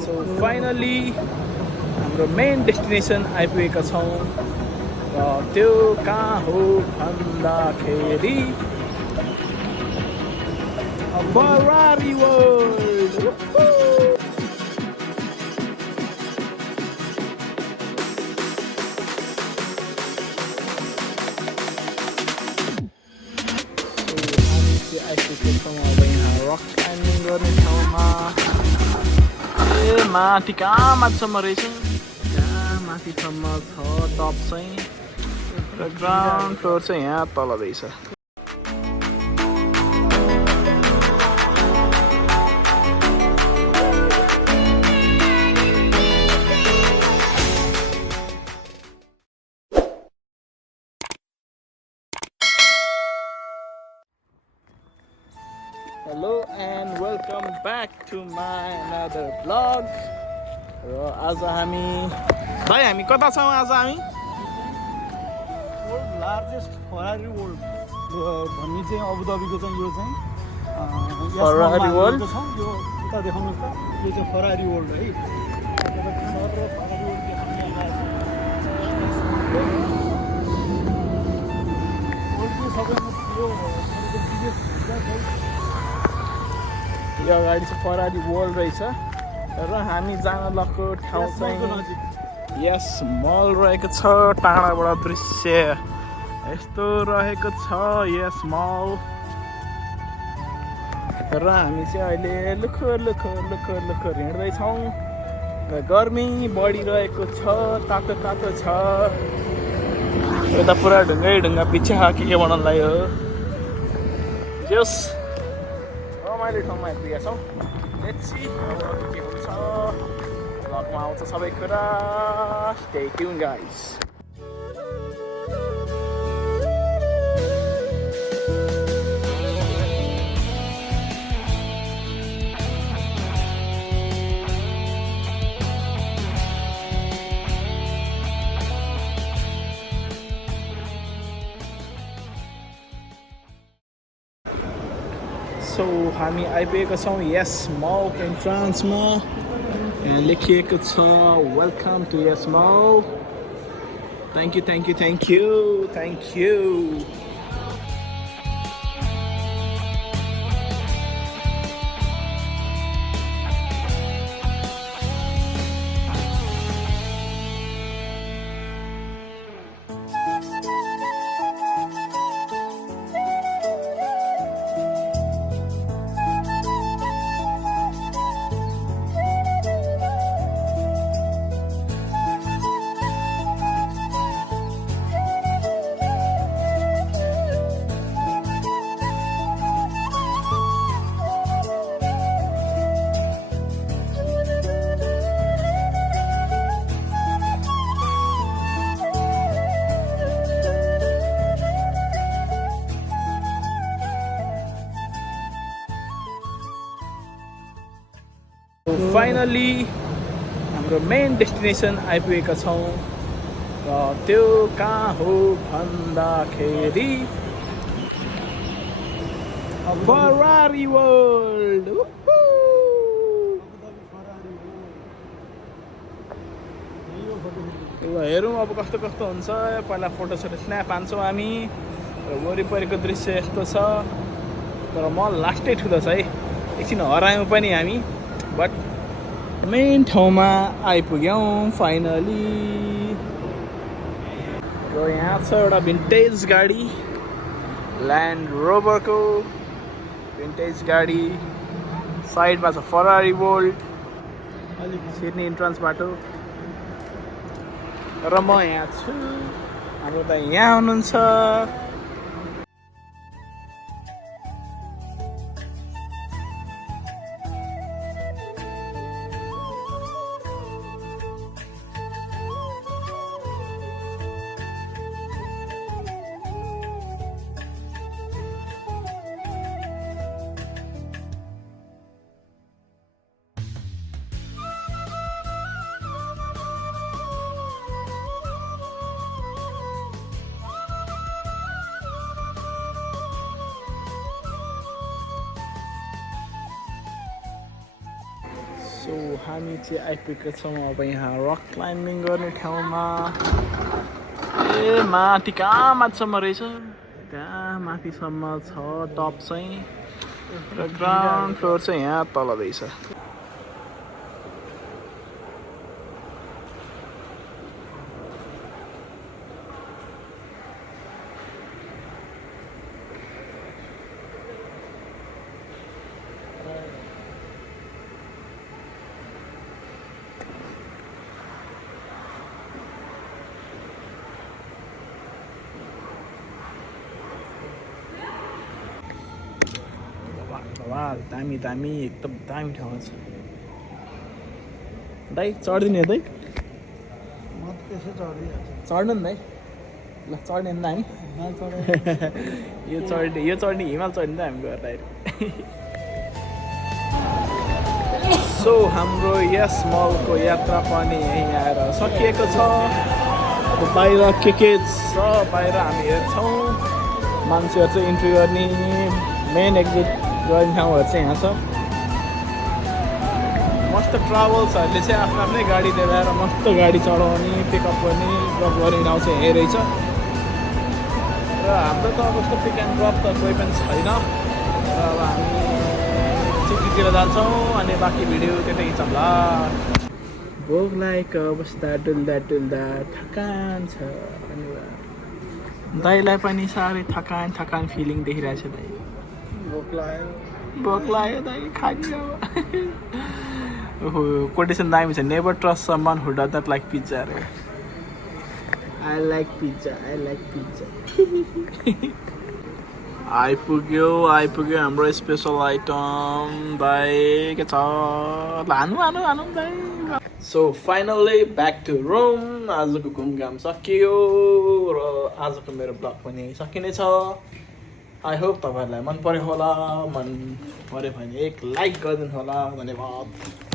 So finally हाम्रो main destination आइपुगेका छौँ र त्यो कहाँ हो भन्दाखेरि Ferrari World. आइपुगेको छौँ अब यहाँ रक क्लाइम्बिङ गर्ने ठाउँमा। माथि कहाँ माथिसम्म रहेछ, कहाँ माथिसम्म छ टप चाहिँ, र ग्राउन्ड फ्लोर चाहिँ यहाँ तल रहेछ। Hello and welcome back to my another vlog. र आज हामी कता छौँ? आज हामी वर्ल्ड लार्जेस्ट फरारी वर्ल्ड भन्ने चाहिँ अबुधाबीको चाहिँ यो चाहिँ फरारी वर्ल्ड छ। यो उता देखाउनुहोस् त, यो चाहिँ फरारी वर्ल्ड है। वर्ल्डको सबैभन्दा ठुलो यो अगाडि चाहिँ फरारी वर्ल्ड रहेछ र हामी जान लगाएको ठाउँ चाहिँ यस मल रहेको छ। टाढाबाट दृश्य यस्तो रहेको छ यस मल। र हामी चाहिँ अहिले लुखर हिँड्दैछौँ र गर्मी बढिरहेको छ, तातो छ। यता पुरा ढुङ्गा पछि के बनाउनलाई हो। जस रमाइलो ठाउँमा आइपुगेका छौँ। लेट्स सी के हुन्छ, भ्लगमा आउँछ सबै कुरा। Stay tune guys. सो हामी आइपुगेका छौँ यस मल एन्ट्रान्समा। यहाँ लेखिएको छ वेलकम टु यस मल। Thank you. फाइनली हाम्रो मेन डेस्टिनेसन आइपुगेका छौँ र त्यो कहाँ हो भन्दाखेरि फरारी वर्ल्ड। ल हेरौँ अब कस्तो हुन्छ। पहिला फोटो स्न्याप हान्छौँ हामी र वरिपरिको दृश्य यस्तो छ। तर मल लास्टै ठुलो छ है, एकछिन हरायौँ पनि हामी, बट मेन ठाउँमा आइपुग्यौँ फाइनली। र यहाँ छ एउटा भिन्टेज गाडी, ल्यान्ड रोभरको भिन्टेज गाडी। साइडमा छ फरारी वर्ल्ड, सिडनी इन्ट्रान्स बाटो। र म यहाँ छु, हाम्रो त यहाँ हुनुहुन्छ। सो हामी चाहिँ आइपुगेका छौँ अब यहाँ रक क्लाइम्बिङ गर्ने ठाउँमा ए माथि कहाँ माथिसम्म रहेछ त्यहाँ माथिसम्म छ टप चाहिँ र ग्राउन्ड फ्लोर चाहिँ यहाँ तल रहेछ वाह दामी दामी एकदम दामी ठाउँ छ दाइ चढ्दिने दाइ म त त्यसै चढिहाल्छु चढ्नु नि दाइ ल चढ्ने नि त हामी यो चढ्ने हिमाल चढ्ने त हामी गएर डाइरेक्ट सो हाम्रो यस मलको यात्रा पनि यहीँ आएर सकिएको छ अब बाहिर के छ बाहिर हामी हेर्छौँ मान्छेहरू चाहिँ इन्ट्री गर्ने मेन एक्जिट गर्ने ठाउँहरू चाहिँ यहाँ छ मस्त ट्राभल्सहरूले चाहिँ आफ्नो आफ्नै गाडी लिएर आएर मस्त गाडी चढाउने पिकअप गर्ने ड्रप गर्ने ठाउँ चाहिँ यहीँ रहेछ र हाम्रो त अब यस्तो पिक एन्ड ड्रप त कोही पनि छैन र अब हामी सिटीतिर जान्छौँ अनि बाँकी भिडियो त्यतै खिचौँला भोक लागेको अवस्था डुल्दा थकान छ दाइलाई पनि साह्रै थकान फिलिङ देखिरहेको छ दाइ भोक लाग्यो दाइ खाने ओहो कोटेसन दामी छ never trust someone who does not like pizza अरे आई लाइक पिज्जा आइपुग्यो हाम्रो स्पेसल आइटम दाइ के छ लानु दाइ so finally back to room आजको घुमघाम सकियो र आजको मेरो ब्लग पनि सकिनेछ आई होप तपाईँहरूलाई मन पर्यो होला मन पर्यो भने एक लाइक गरिदिनु होला धन्यवाद